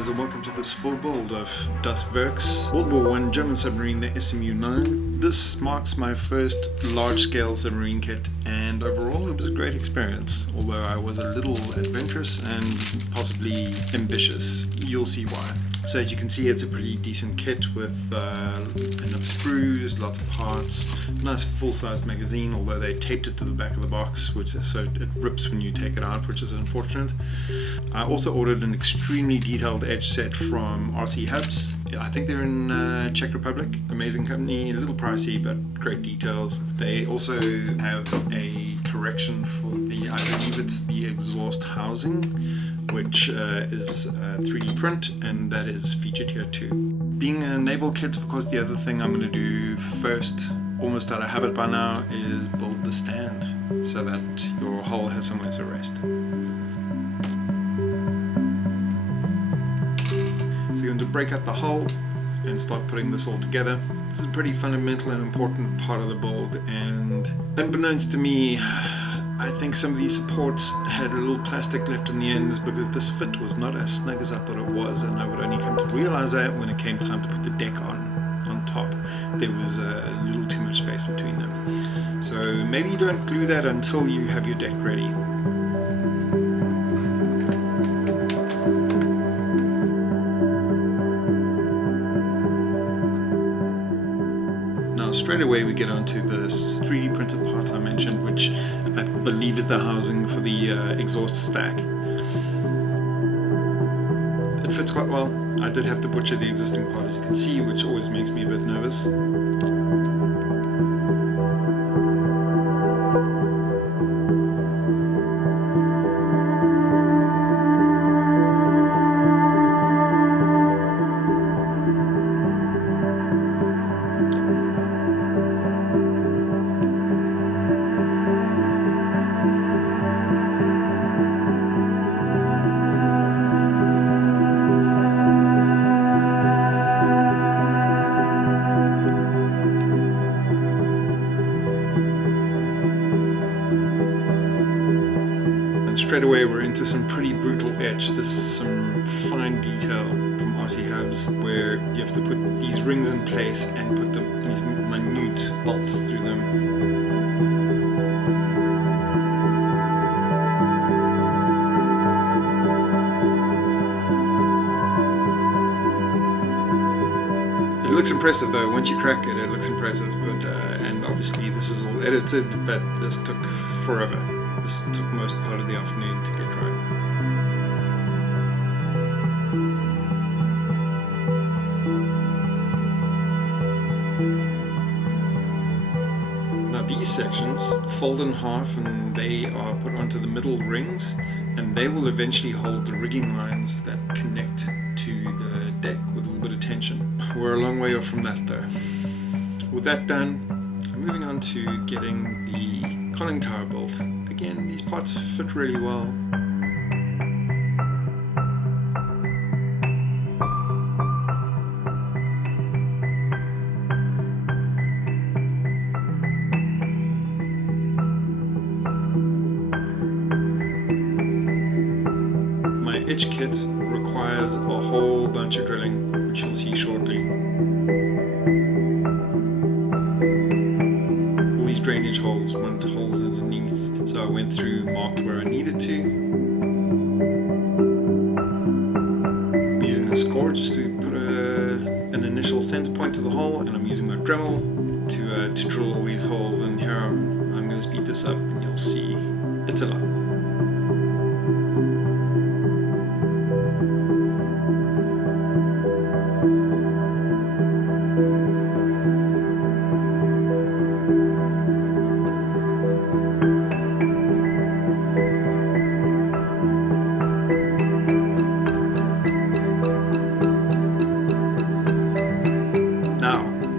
guys, and welcome to this full build of Das Werks World War I German submarine, the SMU9. This marks my first large-scale submarine kit, and overall it was a great experience, although I was a little adventurous and possibly ambitious. You'll see why. So as you can see, it's a pretty decent kit with enough sprues, lots of parts, nice full-size magazine, although they taped it to the back of the box, so it rips when you take it out, which is unfortunate. I also ordered an extremely detailed edge set from RC Hubs. I think they're in Czech Republic. Amazing company, a little pricey, but great details. They also have a correction for I believe it's the exhaust housing, which is 3D print, and that is featured here too. Being a naval kit, of course, the other thing I'm going to do first, almost out of habit by now, is build the stand so that your hull has somewhere to rest. So you're going to break out the hull and start putting this all together. This is a pretty fundamental and important part of the build, and unbeknownst to me, I think some of these supports had a little plastic left in the ends because this fit was not as snug as I thought it was, and I would only come to realize that when it came time to put the deck on top. There was a little too much space between them. So maybe you don't glue that until you have your deck ready. Straight away we get onto this 3D printed part I mentioned, which I believe is the housing for the exhaust stack. It fits quite well. I did have to butcher the existing part, as you can see, which always makes me a bit nervous. Straight away we're into some pretty brutal etch. This is some fine detail from RC Hubs where you have to put these rings in place and put these minute bolts through them. It looks impressive though. Once you crack it, it looks impressive, but and obviously this is all edited, but this took forever. This took most part of the afternoon to get right. Now these sections fold in half and they are put onto the middle rings, and they will eventually hold the rigging lines that connect to the deck with a little bit of tension. We're a long way off from that though. With that done, I'm moving on to getting the conning tower built. Again, these parts fit really well. My etch kit requires a whole bunch of drilling, which you'll see shortly. All these drainage holes want holes underneath, so I went through, marked where I needed to. I'm using a score just to put an initial center point to the hole, and I'm using my Dremel to drill all these holes, and here I'm going to speed this up and you'll see it's a lot.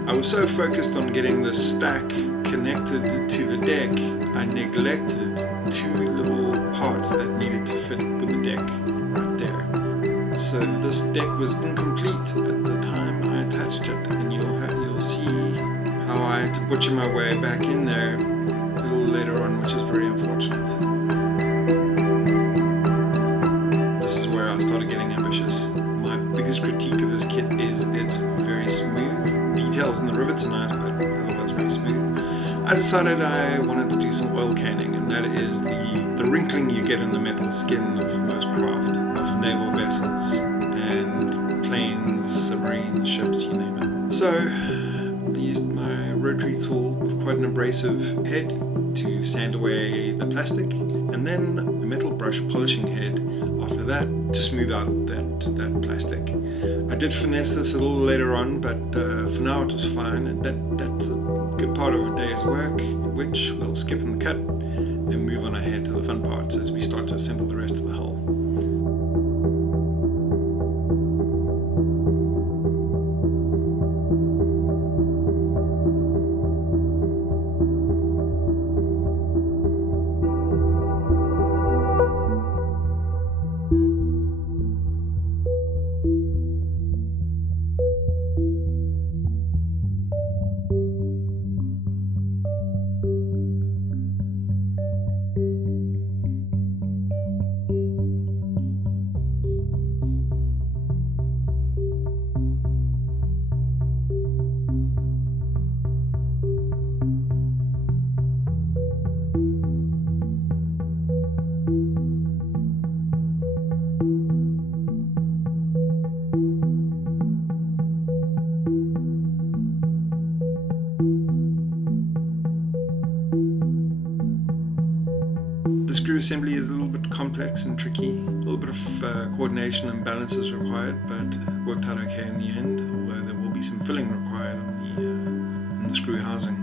I was so focused on getting the stack connected to the deck, I neglected two little parts that needed to fit with the deck right there. So this deck was incomplete at the time I attached it, and you'll see how I had to butcher my way back in there a little later on, which is very unfortunate. This is where I started getting ambitious. My My biggest critique of this kit is it's very smooth. Details in the rivets are nice, but otherwise very smooth. I decided I wanted to do some oil canning, and that is the wrinkling you get in the metal skin of most craft, of naval vessels and planes, submarines, ships, you name it. So I used my rotary tool with quite an abrasive head to sand away the plastic, and then a metal brush polishing head after that to smooth out that plastic. I did finesse this a little later on, but for now it was fine, and that's a good part of a day's work, which we'll skip in the cut and move on ahead to the fun parts as we start to assemble the rest of the hull. The screw assembly is a little bit complex and tricky. A little bit of coordination and balance is required, but it worked out okay in the end, although there will be some filling required on the screw housing.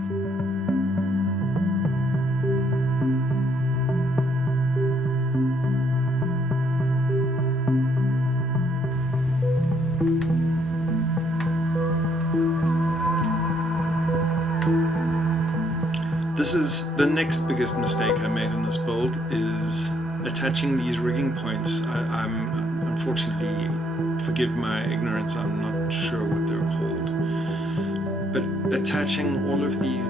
This is the next biggest mistake I made in this build, is attaching these rigging points. I'm unfortunately, forgive my ignorance, I'm not sure what they're called, but attaching all of these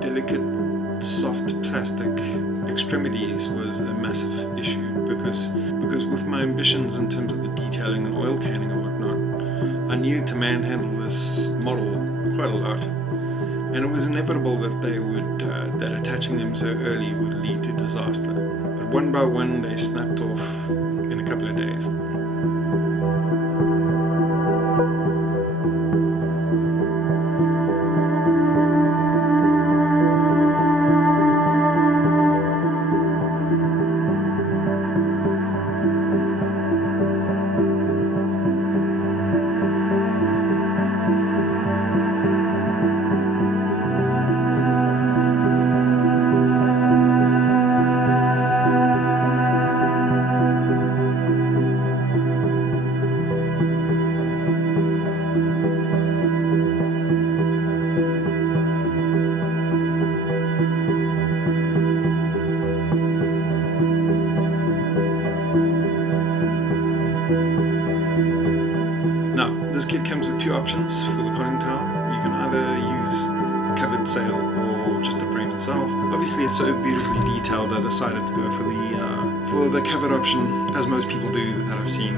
delicate soft plastic extremities was a massive issue because with my ambitions in terms of the detailing and oil canning and whatnot, I needed to manhandle this model quite a lot. And it was inevitable that that attaching them so early would lead to disaster. But one by one, they snapped off in a couple of days. This kit comes with two options for the conning tower. You can either use covered sail or just the frame itself. Obviously it's so beautifully detailed I decided to go for the covered option, as most people do that I've seen.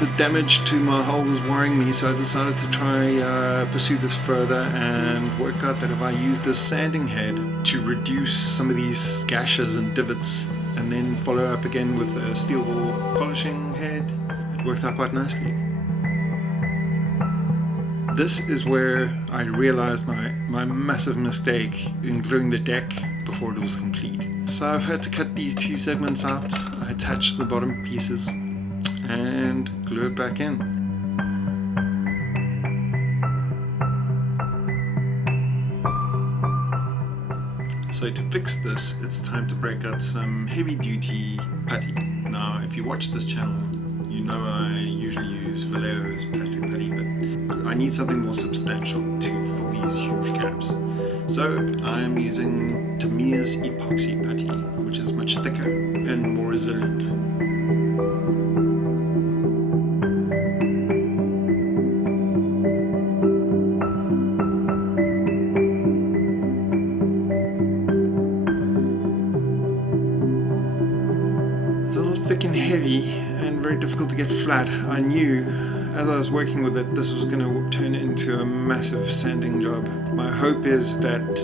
The damage to my hull was worrying me, so I decided to try pursue this further, and worked out that if I use this sanding head to reduce some of these gashes and divots and then follow up again with a steel ball polishing head, it worked out quite nicely. This is where I realized my massive mistake in gluing the deck before it was complete. So I've had to cut these two segments out. I attached the bottom pieces and glue it back in. So to fix this, it's time to break out some heavy duty putty. Now if you watch this channel, you know I usually use Vallejo's plastic putty, but I need something more substantial to fill these huge gaps. So I'm using Tamiya's epoxy putty, which is much thicker and more resilient. Thick in and heavy and very difficult to get flat. I knew as I was working with it, this was going to turn into a massive sanding job. My hope is that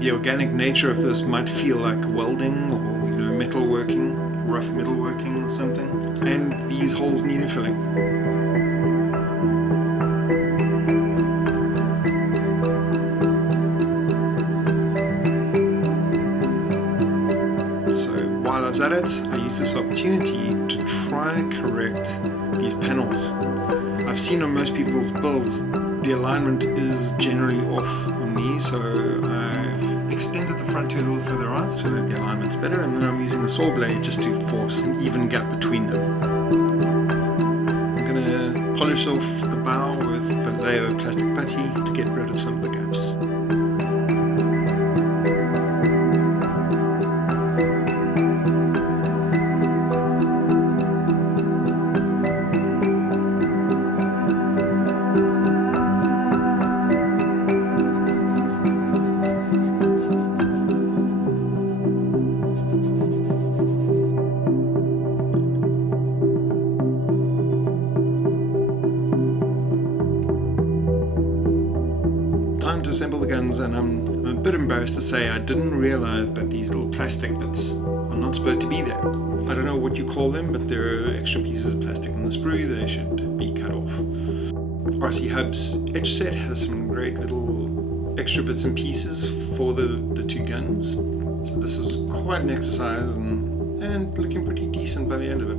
the organic nature of this might feel like welding or metalworking, rough metalworking or something. And these holes need a filling. So while I was at it, I used this opportunity to try and correct these panels. I've seen on most people's builds, the alignment is generally off on these, so I've extended the front two a little further out so that the alignment's better, and then I'm using the saw blade just to force an even gap between them. I'm going to polish off the bow with Vallejo plastic putty to get rid of some of the gaps. Time to assemble the guns, and I'm a bit embarrassed to say I didn't realize that these little plastic bits are not supposed to be there. I don't know what you call them, but there are extra pieces of plastic in the sprue. They should be cut off. RC Hub's etch set has some great little extra bits and pieces for the two guns. So this is quite an exercise and looking pretty decent by the end of it.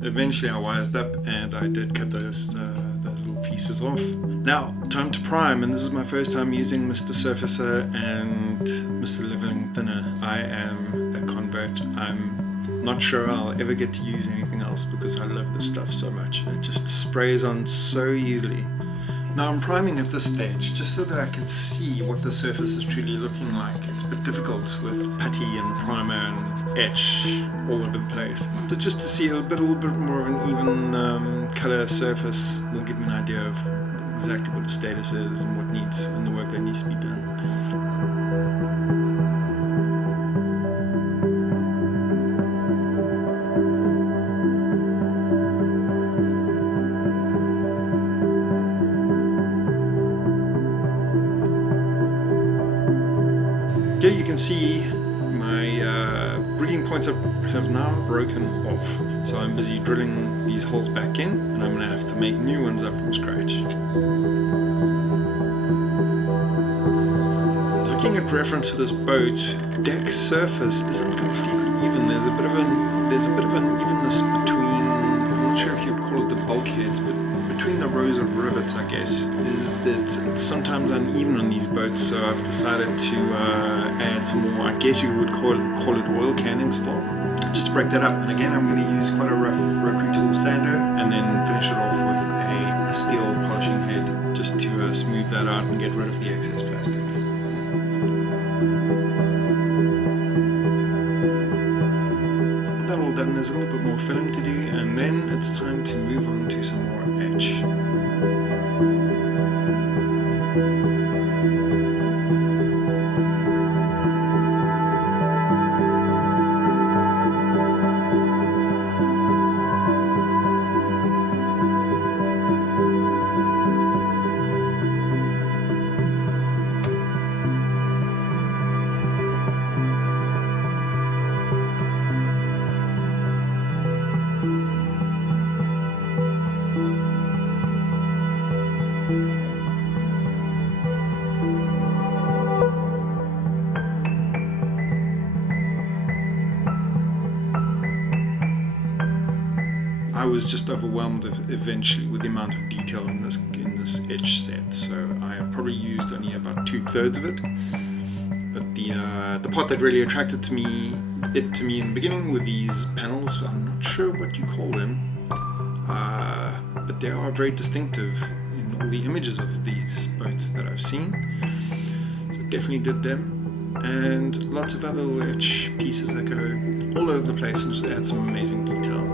Eventually I wised up and I did cut those little pieces off. Now, time to prime, and this is my first time using Mr. Surfacer and Mr. Living Thinner. I am a convert. I'm not sure I'll ever get to use anything else because I love this stuff so much. It just sprays on so easily. Now I'm priming at this stage just so that I can see what the surface is truly looking like. It's a bit difficult with putty and primer and etch all over the place. So just to see a little bit more of an even color surface will give me an idea of exactly what the status is and what needs and the work that needs to be done. Here you can see my rigging points have now broken off. So I'm busy drilling these holes back in, and I'm going to have to make new ones up from scratch. Looking at reference to this boat, deck surface isn't completely even. There's a bit of unevenness between, I'm not sure if you'd call it the bulkheads, but between the rows of rivets, I guess, is that it's sometimes uneven on these boats, so I've decided to add some more, I guess you would call it oil canning still, just to break that up. And again, I'm going to use quite a rough rotary tool sander and then finish it off with a steel polishing head just to smooth that out and get rid of the excess plastic. That all done, there's a little bit more filling to do, and then it's time to move on to some more etch. I was just overwhelmed eventually with the amount of detail in this etch set, so I probably used only about 2/3 of it. But the part that really attracted to me in the beginning were these panels. I'm not sure what you call them, but they are very distinctive in all the images of these boats that I've seen. So definitely did them, and lots of other little etch pieces that go all over the place and just add some amazing detail.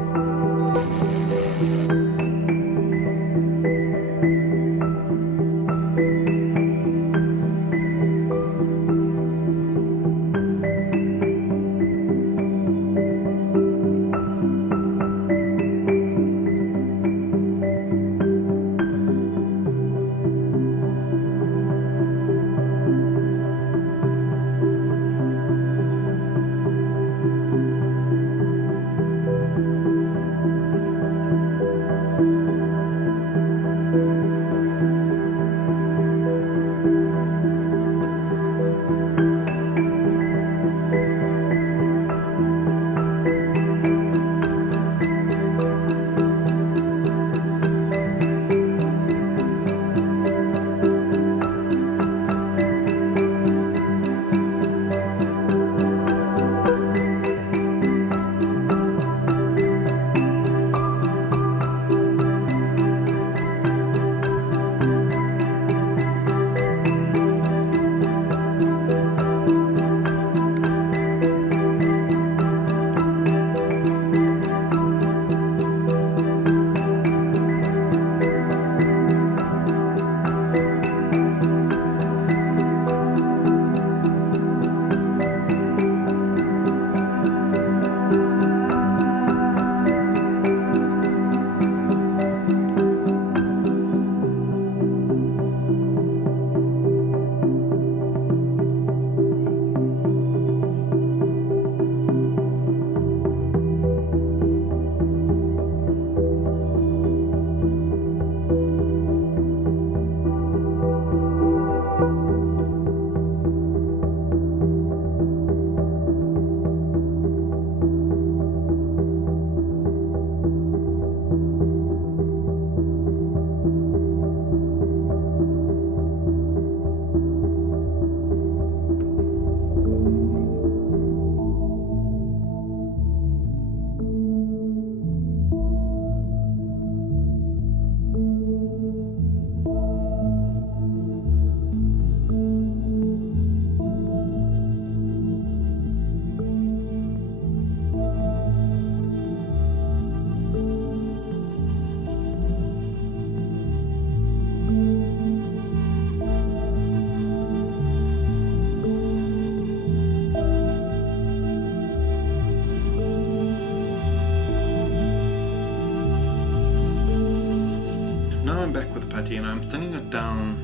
Now I'm back with putty and I'm thinning it down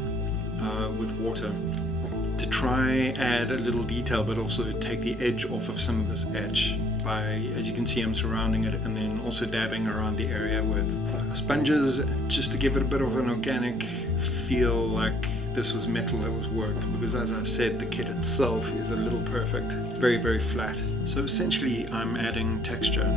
with water to try add a little detail, but also take the edge off of some of this etch. As you can see, I'm surrounding it and then also dabbing around the area with sponges just to give it a bit of an organic feel, like this was metal that was worked, because as I said, the kit itself is a little perfect, very, very flat. So essentially I'm adding texture.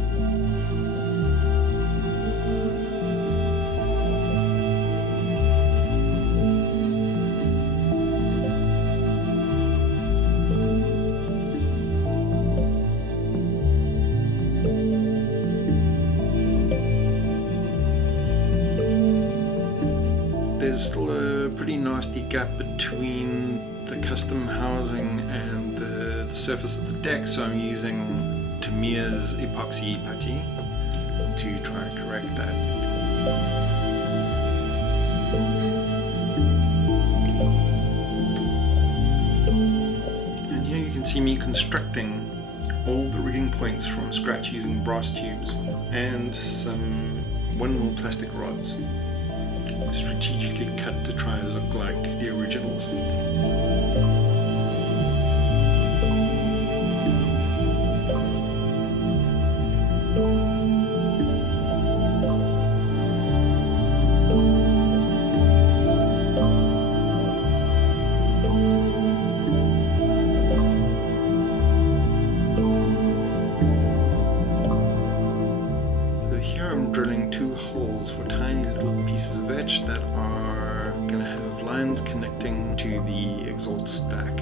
There's still a pretty nasty gap between the custom housing and the surface of the deck, so I'm using Tamiya's epoxy putty to try and correct that. And here you can see me constructing all the rigging points from scratch using brass tubes and some 1mm plastic rods, strategically cut to try and look like the originals. here I'm drilling 2 holes for tiny little pieces of etch that are going to have lines connecting to the exhaust stack.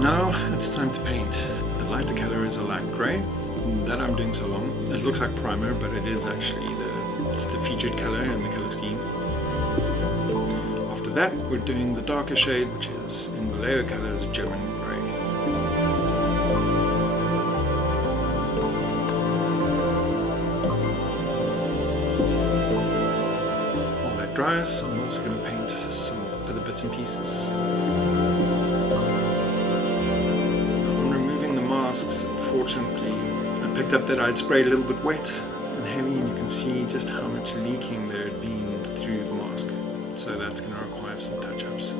Now it's time to paint. The lighter color is a light grey. That I'm doing so long. It looks like primer, but it is actually it's the featured color in the color scheme. After that, we're doing the darker shade, which is in Vallejo colors, German grey. While that dries, I'm also going to paint some other bits and pieces. Masks, unfortunately, I picked up that I'd sprayed a little bit wet and heavy, and you can see just how much leaking there had been through the mask. So that's going to require some touch-ups.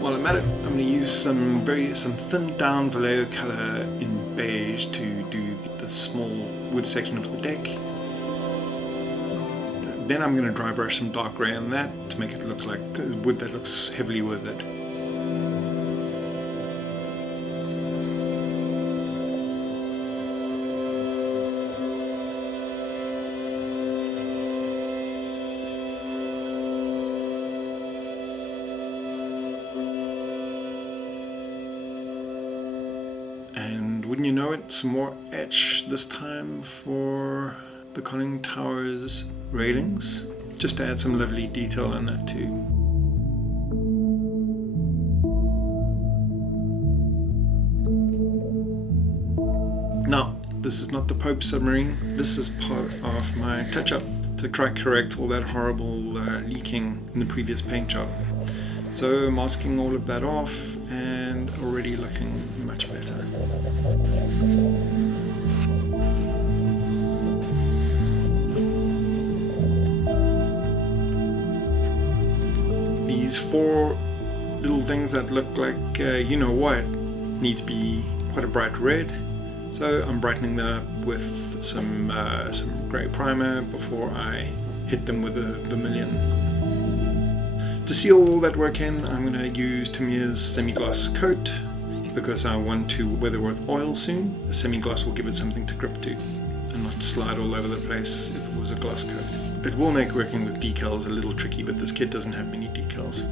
While I'm at it, I'm going to use some thinned down Vallejo color in beige to do the small wood section of the deck. Then I'm going to dry brush some dark grey on that to make it look like wood that looks heavily weathered. And wouldn't you know it, some more etch this time for the conning tower's railings, just to add some lovely detail on that too. Now, this is not the Pope submarine, this is part of my touch-up to try correct all that horrible leaking in the previous paint job. So masking all of that off and already looking much better. These 4 little things that look like you know what need to be quite a bright red, so I'm brightening them up with some grey primer before I hit them with a vermilion. To seal all that work in, I'm going to use Tamiya's semi-gloss coat because I want to weather with oil soon. A semi-gloss will give it something to grip to and not slide all over the place if it was a gloss coat. It will make working with decals a little tricky, but this kit doesn't have many decals.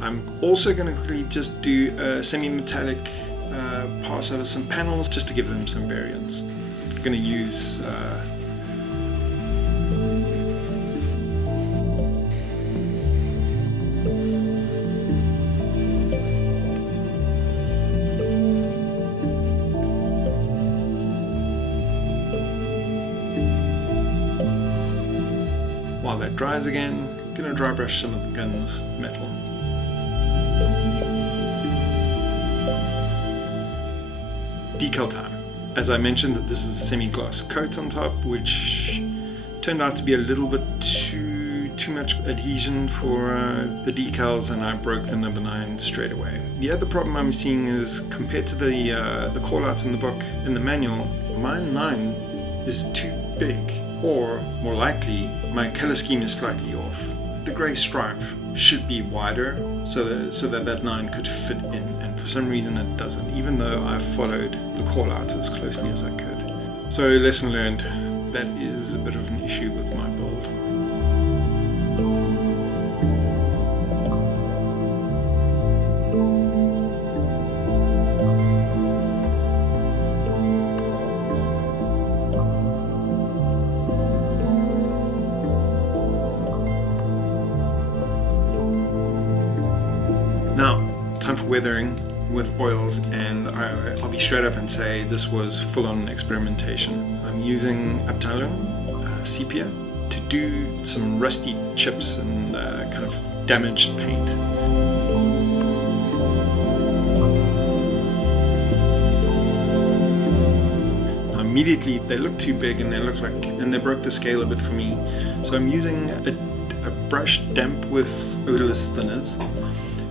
I'm also going to quickly just do a semi-metallic pass over some panels just to give them some variance. I'm going to use while that dries again, I'm going to dry brush some of the gun's metal. Decal time. As I mentioned, that this is a semi-gloss coat on top, which turned out to be a little bit too much adhesion for the decals, and I broke the number 9 straight away. The other problem I'm seeing is, compared to the callouts in the book, in the manual, my 9 is too big, or more likely, my color scheme is slightly off. The grey stripe should be wider so that 9 could fit in, and for some reason it doesn't, even though I followed the call out as closely as I could. So lesson learned, that is a bit of an issue with my build. Now, time for weathering with oils, and I'll be straight up and say this was full-on experimentation. I'm using Appendiges sepia to do some rusty chips and kind of damaged paint. Now, immediately they look too big and they broke the scale a bit for me. So I'm using a brush damp with odorless thinners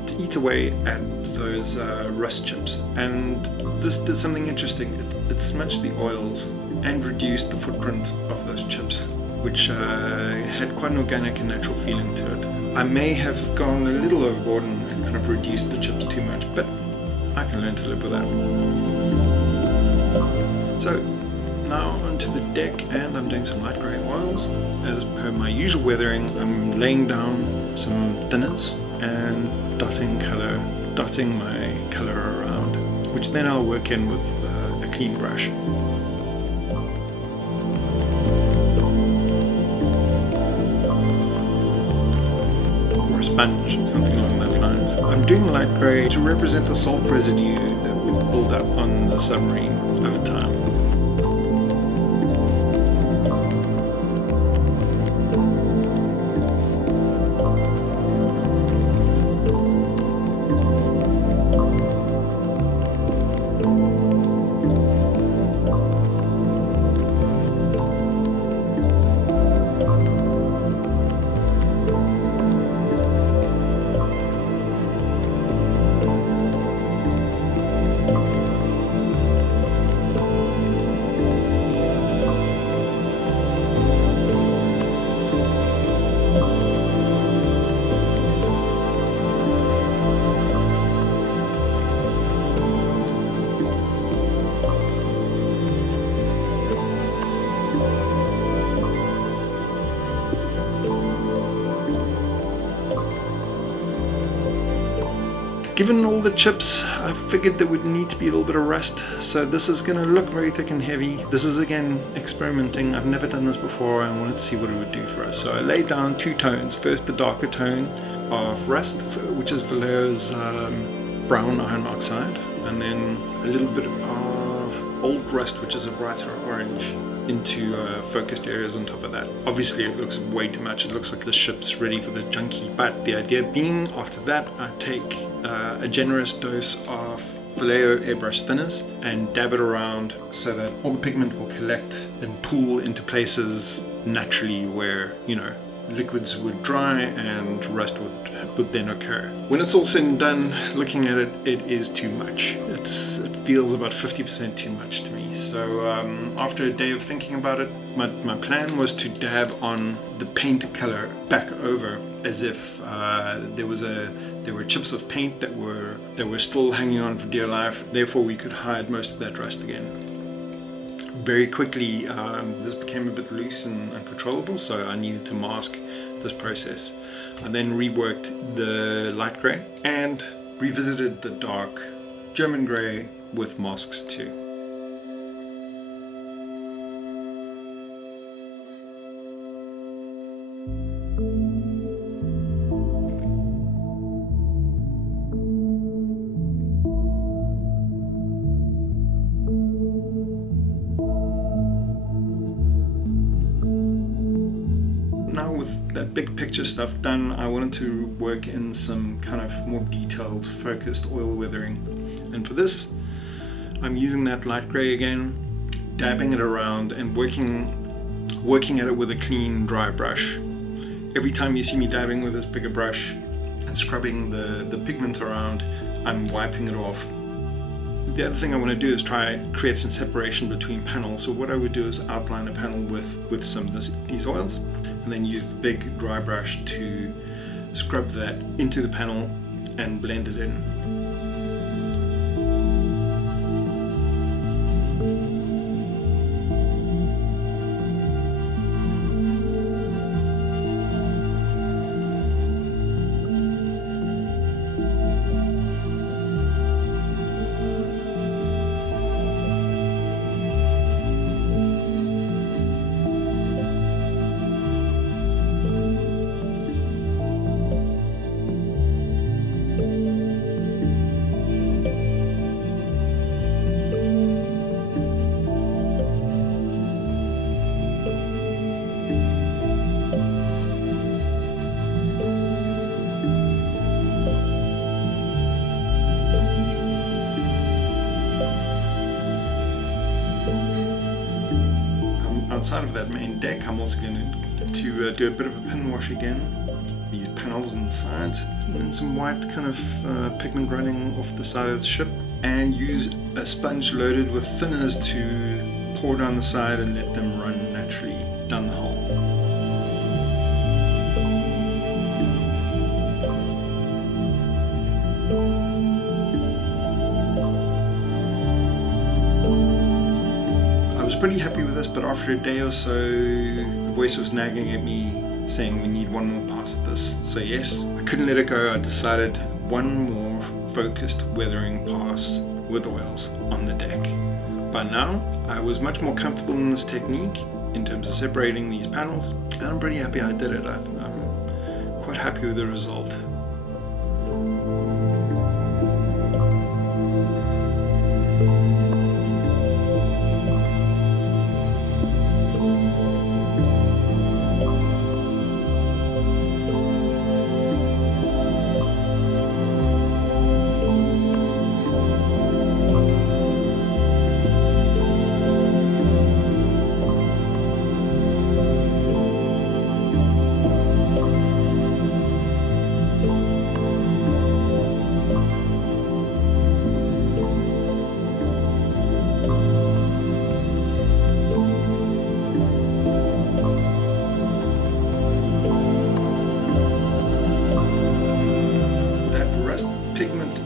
to eat away at those rust chips, and this did something interesting. It smudged the oils and reduced the footprint of those chips, which had quite an organic and natural feeling to it. I may have gone a little overboard and kind of reduced the chips too much, but I can learn to live with that. So now onto the deck, and I'm doing some light grey oils. As per my usual weathering, I'm laying down some thinners and dotting my color around, which then I'll work in with a clean brush. Or a sponge, something along those lines. I'm doing light grey to represent the salt residue that would build up on the submarine over time. Given all the chips, I figured there would need to be a little bit of rust, so this is going to look very thick and heavy. This is again experimenting. I've never done this before. I wanted to see what it would do for us. So I laid down 2 tones. First, the darker tone of rust, which is Vallejo's brown iron oxide, and then a little bit of old rust, which is a brighter orange, into focused areas on top of that. Obviously it looks way too much. It looks like the ship's ready for the junkie, but the idea being, after that I take a generous dose of Vallejo airbrush thinners and dab it around so that all the pigment will collect and pool into places naturally where, you know, liquids would dry and rust would then occur. When it's all said and done, looking at it, it is too much. It feels about 50% too much to me. So after a day of thinking about it, my plan was to dab on the paint color back over as if there were chips of paint that were still hanging on for dear life. Therefore we could hide most of that rust again. very quickly this became a bit loose and uncontrollable, so I needed to mask this process. I then reworked the light grey and revisited the dark German grey with masks too. Now with that big picture stuff done, I wanted to work in some kind of more detailed, focused oil weathering. And for this, I'm using that light grey again, dabbing it around and working at it with a clean, dry brush. Every time you see me dabbing with this bigger brush and scrubbing the pigment around, I'm wiping it off. The other thing I want to do is try and create some separation between panels. So what I would do is outline a panel with some of these oils, and then use the big dry brush to scrub that into the panel and blend it in. Outside of that main deck, I'm also going to do a bit of a pin wash again. These panels on the sides, and then some white kind of pigment running off the side of the ship, and use a sponge loaded with thinners to pour down the side and let them run naturally down the hull. I was pretty happy with this, but after a day or so, the voice was nagging at me saying we need one more pass at this. So yes, I couldn't let it go. I decided one more focused weathering pass with oils on the deck. By now, I was much more comfortable in this technique in terms of separating these panels, and I'm pretty happy I did it. I'm quite happy with the result.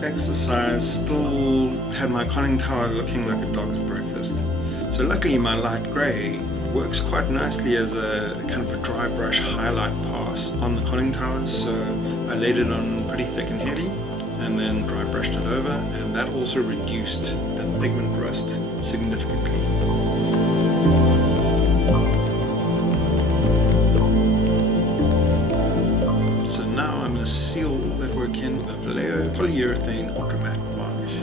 Exercise still had my conning tower looking like a dog's breakfast. So luckily my light grey works quite nicely as a kind of a dry brush highlight pass on the conning tower, so I laid it on pretty thick and heavy and then dry brushed it over, and that also reduced the pigment rust significantly. So now I'm going to seal that work in with a Vallejo polyurethane ultra matte varnish.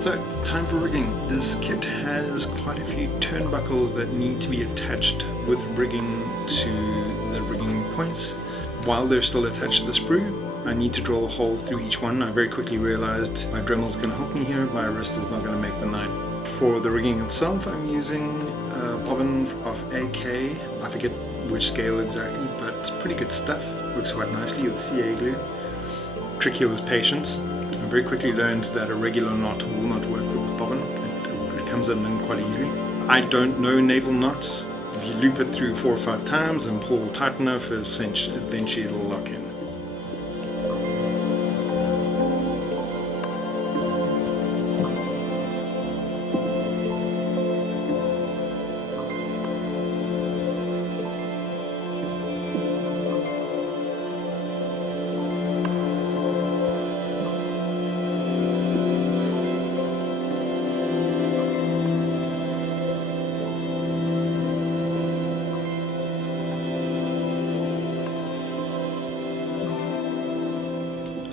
So, time for rigging. This kit has quite a few turnbuckles that need to be attached with rigging to the rigging points. While they're still attached to the sprue, I need to drill a hole through each one. I very quickly realized my Dremel's going to help me here, my Bristol's not going to make the night. For the rigging itself, I'm using a bobbin of AK. I forget which scale exactly, but it's pretty good stuff. Works quite nicely with CA glue. Trick here was patience. I very quickly learned that a regular knot will not work with the bobbin. It comes in quite easily. I don't know naval knots. If you loop it through 4 or 5 times and pull tight enough, eventually it'll lock in.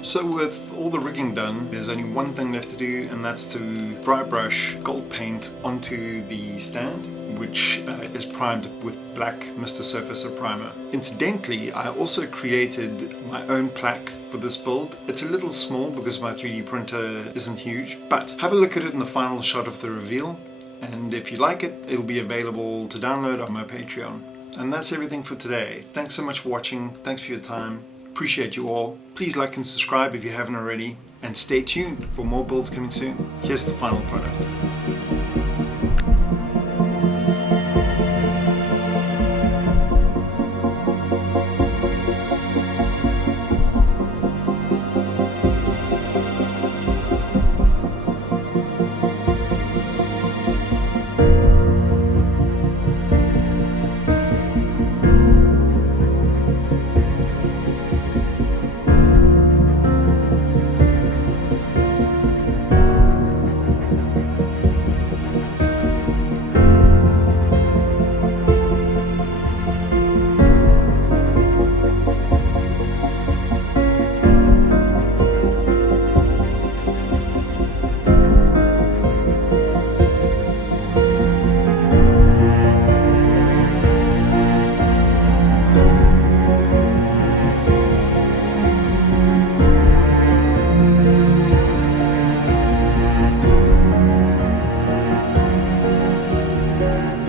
So with all the rigging done, there's only one thing left to do, and that's to dry brush gold paint onto the stand, which is primed with black Mr. Surfacer primer. Incidentally, I also created my own plaque for this build. It's a little small because my 3D printer isn't huge, but have a look at it in the final shot of the reveal, and if you like it, it'll be available to download on my Patreon. And that's everything for today. Thanks so much for watching. Thanks for your time. Appreciate you all. Please like and subscribe if you haven't already, and stay tuned for more builds coming soon. Here's the final product.